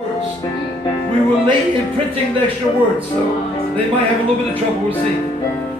words. We were late in printing the extra words, so they might have a little bit of trouble. We'll see.